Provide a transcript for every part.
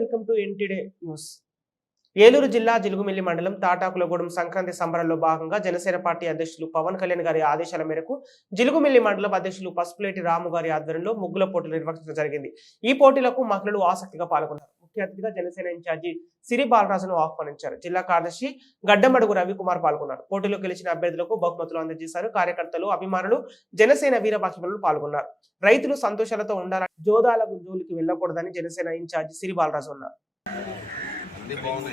Welcome to ఎన్టీడే news. Eluru జిల్లా జిలుగుమిల్లి మండలం తాటాకులగూడెం సంక్రాంతి సంబరాల్లో భాగంగా జనసేన పార్టీ అధ్యక్షులు పవన్ కళ్యాణ్ గారి ఆదేశాల మేరకు జిలుగుమిల్లి మండలం అధ్యక్షులు పసుపులేటి రాము గారి ఆధ్వర్యంలో ముగ్గుల పోటీలు నిర్వహించడం జరిగింది. ఈ పోటీలకు మహిళలు ఆసక్తిగా పాల్గొన్నారు. ముఖ్య అతిథిగా జనసేన ఇన్ఛార్జి సిరి బాలరాజును ఆహ్వానించారు. జిల్లా కార్యదర్శి గడ్డమడుగు రవికుమార్ పాల్గొన్నారు. పోటీలో గెలిచిన అభ్యర్థులకు బహుమతులు అందజేశారు. కార్యకర్తలు, అభిమానులు, జనసేన వీరభాషలు పాల్గొన్నారు. రైతులు సంతోషాలతో ఉండాలని, జోదాల జోలికి వెళ్లకూడదని జనసేన ఇన్ఛార్జి సిరి బాలరాజు అన్నారు. పవన్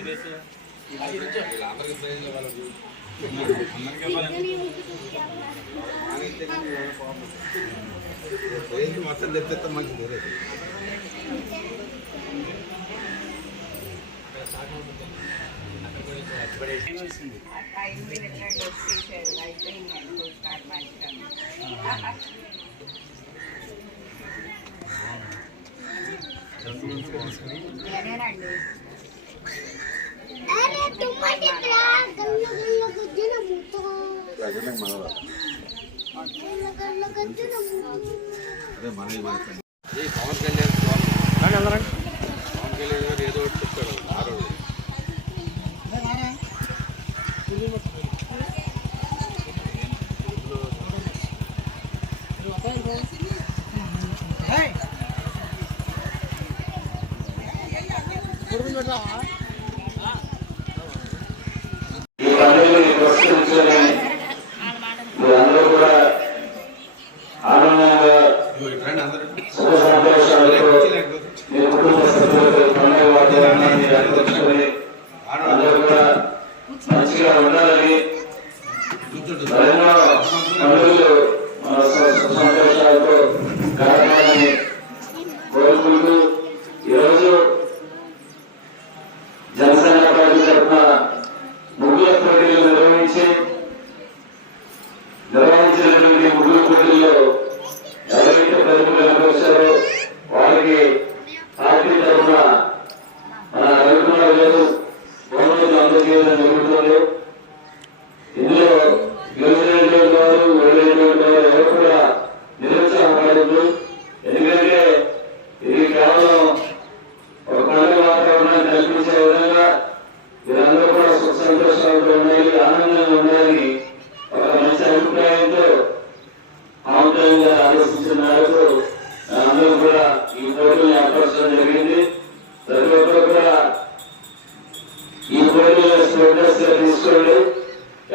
కళ్యాణ్ గారు ఏదో ఒకటి చెప్తాడు. ఆ రోజు మంచిగా ఉండాలని సంతోషాలతో గడపాలని కోరుకుంటూ ఈరోజు జనసేన పార్టీ తరఫున ముగ్గుల పోటీలు నిర్వహించినటువంటి ముగ్గుల పోటీల్లో ఎవరైతే ప్రతిభలు కనబరిచారో వారికి పార్టీ తరఫున మన రవికుమార్ గారు బహుమతులు అందజేయడం జరుగుతుంది. ఇందులో గెలిచినటువంటి వారు, వెళ్ళినటువంటి వారు ఎవరు కూడా నిరుత్సాహపడద్దు. ఎందుకంటే ఇది కేవలం ఒక పండుగ వాతావరణాన్ని కల్పించే విధంగా వీరందరూ కూడా సుఖ సంతోషాలతో ఉండాలి, ఆనందంగా ఉండాలని ఒక మంచి అభిప్రాయంతో ఆనందంగా ఆలోచించిన మేరకు అందరూ కూడా ఈ పోటీని ఏర్పరచడం జరిగింది. ప్రతి ఒక్కరు కూడా ఈ పోటీలో స్టూడెంట్స్ తీసుకోండి.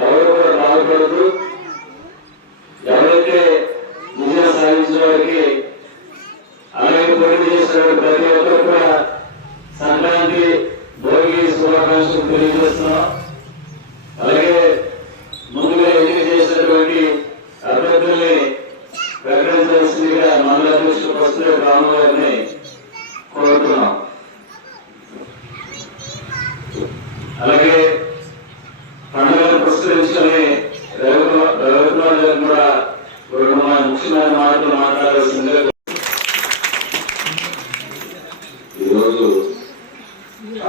ఎవరు కూడా బాధపడద్దు. ఎవరైతే విజయం సాధించిన వారికి అలాగే పోటీ చేసిన ప్రతి ఒక్కరు కూడా సంక్రాంతి, భోగి శుభాకాంక్షలు తెలియజేస్తున్నాం. అలాగే ముందుగా ఎన్నిక చేసినటువంటి అభ్యర్థుల్ని ప్రకటించాల్సిందిగా మండల అధ్యక్షుడు పసుపులేటి రాము గారిని కోరుతున్నాం. అలాగే పండుగను పురస్కరించుకొని రవికుమార్ గారు కూడా రెండు ముఖ్యమైన మాటలు మాట్లాడాల్సిందిగా. ఈరోజు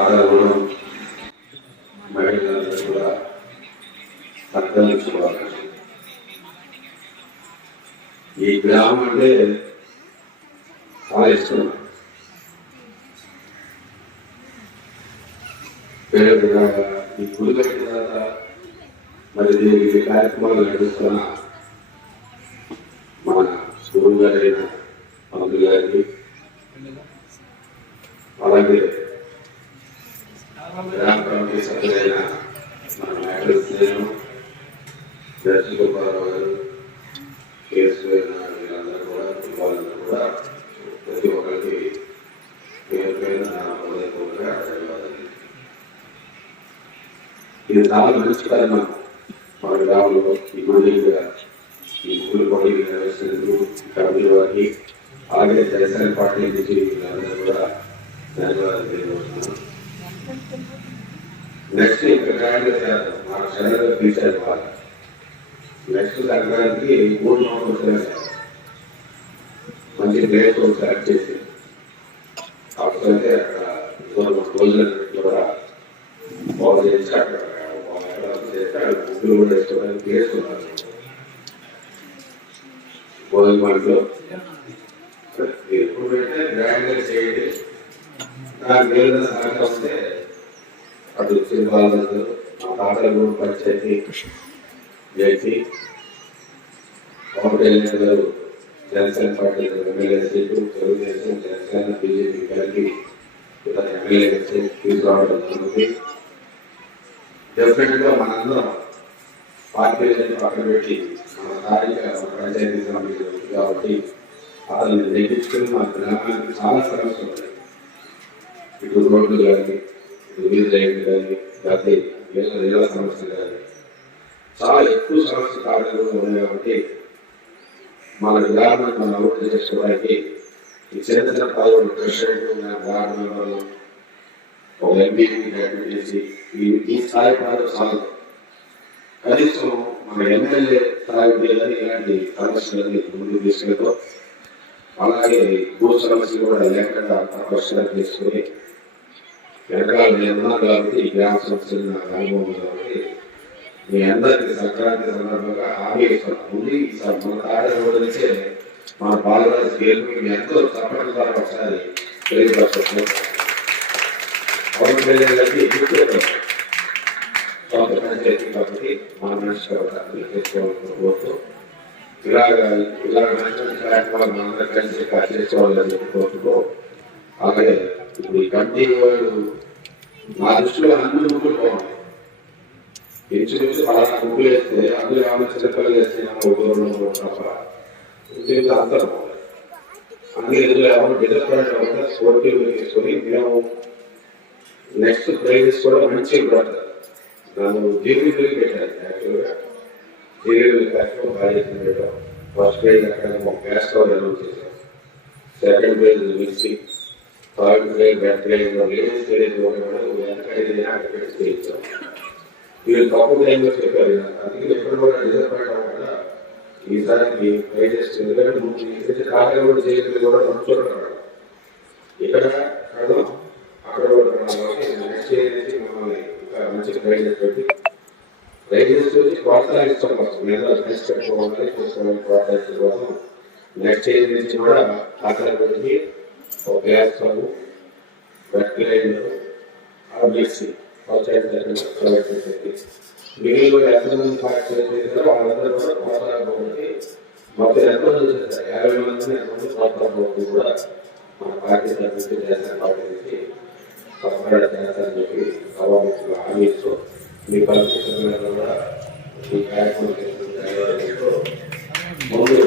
ఆడగూడెం మహిళలందరూ కూడా సంక్రాంతి శుభాకాంక్షలు. ఈ గ్రామం అంటే చాలా ఇష్టం. ఈ గుడి కట్టిన తర్వాత మరి దీనికి కార్యక్రమాలు నడుస్తున్న మన గురువు గారైన మంత్రి గారికి, అలాగే గ్రామ కమిటీ సభ్యులైన మన మేకలు దర్శకుమారావు గారు, కేసు వీళ్ళందరూ కూడా, వాళ్ళందరూ కూడా ప్రతి ఒక్కరికి పేరు పేరు నా హృదయపూర్వకంగా ధన్యవాదాలు. ఇది చాలా మంచి కారణం. మన గ్రామంలో ఈ మందిగా ఈ ముగ్గులు పోటీలు నిర్వహిస్తున్నందుకు కమిటీ వారికి, అలాగే జనసేన పార్టీ నుంచి వీళ్ళందరూ కూడా ధన్యవాదాలు తెలియజేస్తున్నాను. నెక్స్ట్ ఇంకా గ్రాండ్గా చేద్దాం. మన చంద్రగా తీర్చారు బాగా. నెక్స్ట్ సంక్రాంతికి 3 నవంబర్ మంచి ప్లేస్ సెలెక్ట్ చేసి కాకపోతే అక్కడ రోజుల కూడా బాగు చేసి అక్కడ ముగ్గులు కూడా ఇష్టమైన ప్లేస్ ఉన్నారు. భోజనమాటలో ఎప్పుడు పెడితే గ్రాండ్గా చేయండి. నాకు ఏదైనా సహాయం ఉంటే అటు శ్రీబాలరాజు మా తాతలు పంచాయతీ చేసి పవన్ కళ్యాణ్ గారు Janasena party MLA seat Telugu Desam Janasena BJP కలిపి ఎమ్మెల్యే తీసుకురావడం జరుగుతుంది. డెఫినెట్ గా మనందరం పార్టీలని పక్కన పెట్టి మన స్థానిక పంచాయతీ కమిటీ కాబట్టి అతన్ని నెగ్గించుకుని మన గ్రామానికి చాలా సమస్యలు ఉన్నాయి. ఇటు రోడ్లు కానీ ఇటు వీధి లైన్లు కానీ లేకపోతే ఇళ్ళ సమస్యలు కానీ చాలా ఎక్కువ సమస్య కారణంగా ఉన్నాయి. కాబట్టి మన గ్రామాన్ని మనం అభివృద్ధి చేసుకోవడానికి ఈ చిన్న చిన్న పదవులు ప్రెసిడెంట్ వార్డు మెంబర్లు ఒక ఎంపీకి చేసి ఈ స్థాయి పదవులు చాలు. కనీసం మన ఎమ్మెల్యే స్థాయి పిల్లలని ఇలాంటి సమస్యలని ముందుకు తీసుకెళ్తూ అలాగే భూ సమస్యలు కూడా లేకుండా పరిశీలన తీసుకుని వెనకాల నేను ఉన్నాను కాబట్టి ఈ గ్రామ సమస్యలు నాకు అనుభవం కాబట్టి మీ అందరికీ సంక్రాంతి సందర్భంగా హామీ ఇస్తున్నాను. ముందు మన తాడే నుంచే మన బాలరాజు గేలుకి మీ ఎంతో సపోర్ట్ ద్వారా ఒకసారి తెలియపరచవచ్చు. పవన్ కళ్యాణ్ గారికి సొంత పంచాయతీ కాబట్టి మన మనిషి కాబట్టి చేసుకోవాలని కోరుతూ ఇలాగ మంచి కార్యక్రమాలు మనందరూ కలిసి చేసుకోవాలని కోరుతూ అలాగే ఇప్పుడు ఈ కమిటీ వాళ్ళు నా దృష్టిలో అన్ని ముగ్గురు పోవాలి. ఇంచుమించు 16 ముగ్గులు వేస్తే అందులో ఏమైనా చిన్నపిల్లలు వేస్తే తప్ప అందరూ పోవాలి. అన్ని ఎదురు ఎవరు డిజర్మెంట్ అవుతా స్పోర్టివ్ తీసుకొని మేము నెక్స్ట్ ప్రైజెస్ కూడా మంచిగా పడతారు. నన్ను జీవితంలో పెట్టాను. యాక్చువల్గా జీవితంలో కార్యక్రమం బాధ్యత పెట్టాం. ఫస్ట్ ప్రైజ్ అక్కడ గ్యాస్ స్టవ్ అనౌన్స్ చేశాం. Second prize mixie, third prize back prize ladies prize అక్కడ చేయించాం. వీళ్ళు తప్పు టైంలో చెప్పారు. అందుకే ఎప్పుడు కూడా డిజర్మెంట్ అవ్వకుండా ఈసారి ప్రైజెస్ ఎందుకంటే కార్యాలు కూడా చేయాలి కూడా పంచుకుంటున్నాడు. ఇక్కడ కడదాం అక్కడ కూడా నెక్స్ట్ ఇయర్ నుంచి మమ్మల్ని ఇంకా మంచి ప్రైజెస్ పెట్టి ప్రైజెస్ వచ్చి ప్రోత్సహిస్తాం. నెక్స్ట్ పెట్టుకోవాలి చేసుకోవాలి ప్రోత్సహించడం కోసం నెక్స్ట్ ఇయర్ నుంచి కూడా అక్కడ పెట్టి ఒక గ్యాస్ స్టవ్ వెట్లైన్ మిక్సీ మిగిలిన ఎంతమంది పార్టిసిపేట్ చేశారో వాళ్ళందరూ కూడా ప్రోత్సాహపడి మొత్తం ఎంతమంది చేస్తారు 50 మంది ఎంతమంది ప్రోత్సాహపడి కూడా మన పార్టీ తరఫు జనసేన పార్టీ నుంచి చేస్తారని చెప్పి సభాముఖులు హామీ ఇస్తూ మీ పరిస్థితుల్లో కూడా ఈ కార్యక్రమం ముందు